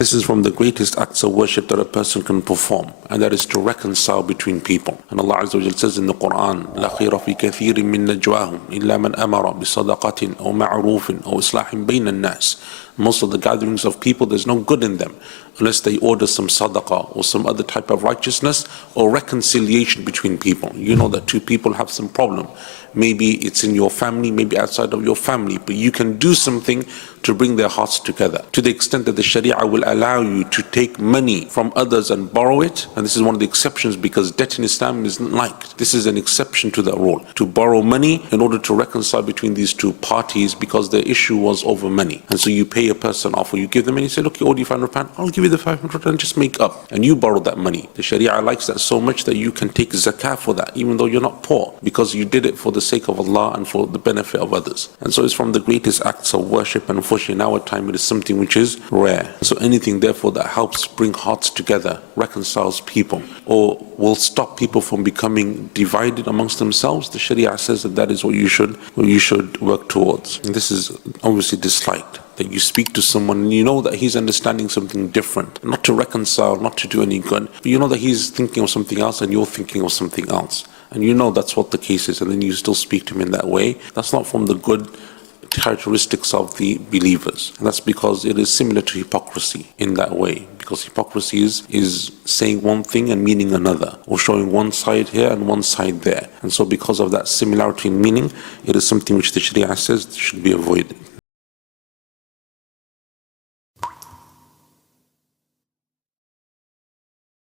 This is from the greatest acts of worship that a person can perform, and that is to reconcile between people. And Allah Azza wa Jalla says in the Quran, لا خير في كثير من نجواهم إلا من أمر بصدقة أو معروف أو إصلاح بين الناس. Most of the gatherings of people, there's no good in them unless they order some sadaqah or some other type of righteousness or reconciliation between people. You know that two people have some problem. Maybe it's in your family, maybe outside of your family, but you can do something to bring their hearts together. To the extent that the Sharia will allow you to take money from others and borrow it, and this is one of the exceptions because debt in Islam isn't liked. This is an exception to that rule. To borrow money in order to reconcile between these two parties because the issue was over money. And so you pay a person off or you give them and you say, look, you owe you £500, I'll give you the 500 and just make up. And you borrow that money. The Sharia likes that so much that you can take zakat for that, even though you're not poor, because you did it for the sake of Allah and for the benefit of others. And so it's from the greatest acts of worship, and unfortunately in our time it is something which is rare. So anything therefore that helps bring hearts together, reconciles people, or will stop people from becoming divided amongst themselves, the Sharia says that that is what you should work towards. And this is obviously disliked. That you speak to someone and you know that he's understanding something different, not to reconcile, not to do any good, but you know that he's thinking of something else and you're thinking of something else. And you know that's what the case is, and then you still speak to him in that way. That's not from the good characteristics of the believers. And that's because it is similar to hypocrisy in that way. Because hypocrisy is saying one thing and meaning another, or showing one side here and one side there. And so because of that similarity in meaning, it is something which the Sharia says should be avoided.